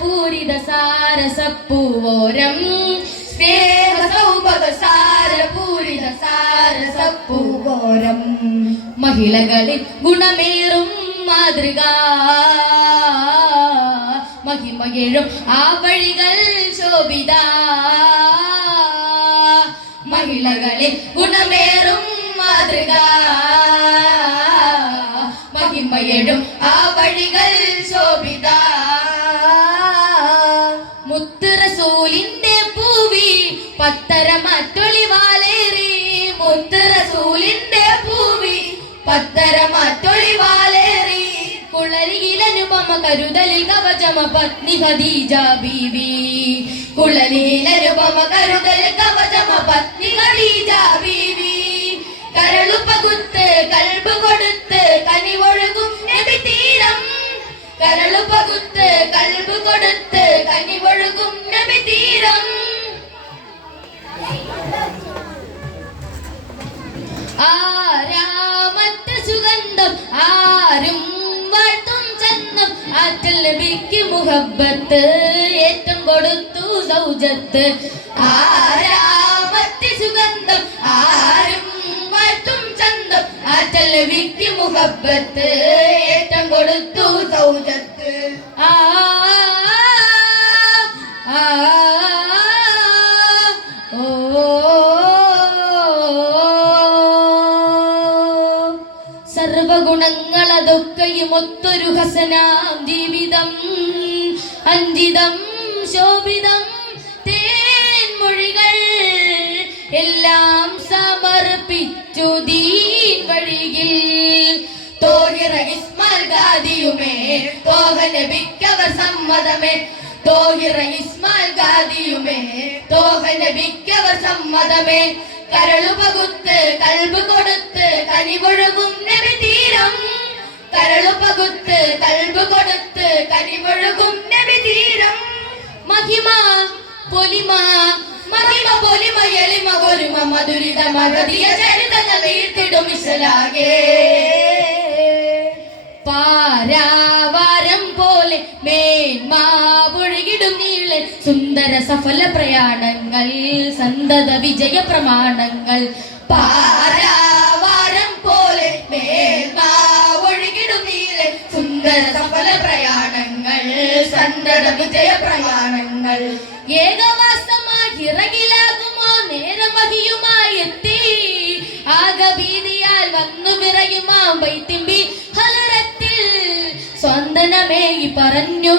പൂരിത സാരസപ്പൂവോരം സ്നേഹ സൗഭഗ സാരപൂരിത സാരസപ്പൂവോരം മഹിളകളിൽ ഗുണമേറും മാതൃക മഹിമകേഴും ആ വഴികൾ ശോഭിത മഹിളകളിൽ ഗുണമേറും മാതൃക മഹിമയേഴും ആ വഴികൾ ശോഭിത മുത്ത് റസൂലിന്റെ പൂവി പത്തര മറ്റൊളിവാലേറി മുത്ത് റസൂലിന്റെ പൂവി പത്തര മറ്റൊളിവാലേറി കുളരിയിലനുപമ കരുതലിൽ കവചമ പത്നി ഖദീജ ബീവി കുളരിയിലനുപമ കരുതലിൽ കവചമ പത്നി ഖദീജ ബീവി കരളുപകുത്ത് കൽബ് കൊടുത്ത് കനിവൊഴുകും നബി തീരം കരളുപകുത്ത് കൽബ് കൊടുത്ത് കനിവൊഴുകും നബി തീരം ആരാമത്ത് സുഗന്ധം ആരും വാഴ്ത്തും ചന്തം ആറ്റൽ നബിക്ക് മുഹബ്ബത്ത് ഏറ്റം കൊടുത്തു സൗജത്ത് ആരാമത്ത് സുഗന്ധം ആരും വാഴ്ത്തും ചന്തം ആറ്റൽ നബിക്ക് മുഹബ്ബത്ത് ഏറ്റം കൊടുത്തു സൗജത്ത് സർവഗുണങ്ങളതൊക്കെയും ഒത്തൊരു ഹസനാം ജീവിതം അഞ്ചിതം ശോഭിതം തേൻമൊഴികൾ എല്ലാം സമർപ്പിച്ചു ദീൻ വഴിയിൽ തോഹിറ ഇസ്മാൽ ഗാദിയുമേ തോഹ നബിക്കവർ സമ്മതമേ തോഹിറ ഇസ്മാൽ ഗാദിയുമേ തോഹ നബിക്കവർ സമ്മതമേ കരളുപകുത്ത് കൽബ് കൊടുത്ത് കനിവൊഴുകും നബി തീരം കരളുപകുത്ത് കൽബ് കൊടുത്ത് കനിവൊഴുകും നബി തീരം മഹിമ പൊലിമ മഹിമ പൊലിമ എളിമ ഒരുമ മധുരിത മഗതിയ ചരിതങ്ങൾ തീർത്തിടും ഇശലാകെ പാരാവാരം പോലെ മേന്മാവൊഴുകിടും നീളെ സുന്ദര സഫല പ്രയാണങ്ങൾ സന്തത വിജയ പ്രമാണങ്ങൾ പാരാവാരം പോലെ മേന്മാവൊഴുകിടും നീളെ സുന്ദര സഫല പ്രയാണങ്ങൾ സന്തത വിജയ പ്രമാണങ്ങൾ ഏകവാസമായി ഇറങ്ങിലാകുമോ നേരമഹിയുമായി എത്തി ആകഭീതിയാൽ വന്നു വിറയുമാ വൈത്തിമ്പി ഹലറത്തിൽ സ്വന്തനമേകി പറഞ്ഞു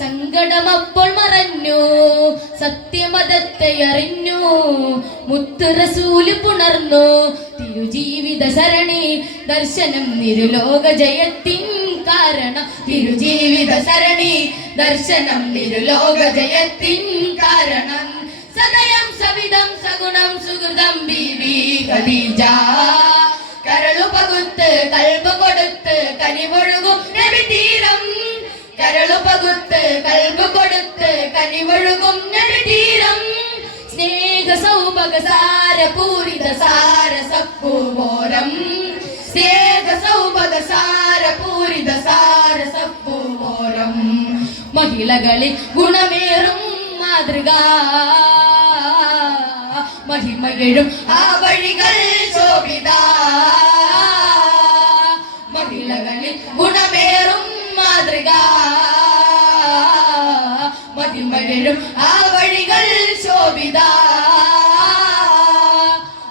സങ്കടം അപ്പോൾ മറഞ്ഞു സത്യമതത്തെ അറിഞ്ഞു മുത്ത് റസൂല് പുണർന്നു തിരുജീവിത സരണി ദർശനം നിരുലോക ജയത്തിൻ കാരണം തിരുജീവിത സരണി ദർശനം നിരുലോക ജയത്തിൻ കാരണം സദയം സവിധം സഗുണം സുഹൃതം ബീവി ഖദീജ കരളുപകുത്ത് കൽബ് കൊടുത്ത് കനിവൊഴുകും നബി തീരം കരളുപകുത്ത് കൽബ് കൊടുത്ത് കനിവൊഴുകും നബി തീരം സ്നേഹ സൗഭഗ സാരപൂരിത സാരസപ്പൂവോരം സ്നേഹ സൗഭഗ സാരപൂരിത സാരസപ്പൂവോരം മഹിളകളിൽ ഗുണമേറും മാതൃക മഹിമകഴും ആ വഴികൾ ശോഭിത മഹിളകളിൽ ഗുണമേറും മാതൃക മഹിമകഴും ആ വഴികൾ ശോഭിത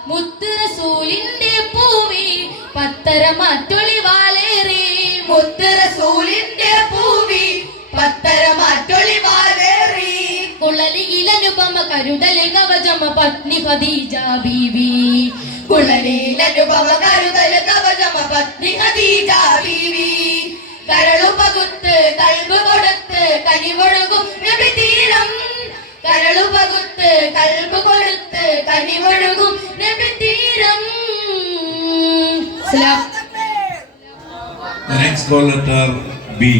മുത്ത് റസൂലിന്റെ പൂവി പത്തര മറ്റൊളിവാലേറി മുത്ത് റസൂലിന്റെ പൂവി പത്തര മറ്റൊളിവാലേറി കുളലിയിലനുപമ കരുതലിൽ കവചമ പത്നി ഖദീജ ബീവി കുളലിയിലനുപമ കരുതലിൽ കവചമ പത്നി ഖദീജ ബീവി കരളുപകുത്ത് കൽബ് കൊടുത്ത് കനിവൊഴുകും നബി തീരം കരളുപകുത്ത് കൽബ് കൊടുത്ത് കനിവൊഴുകും നബി തീരം. The next call letter B.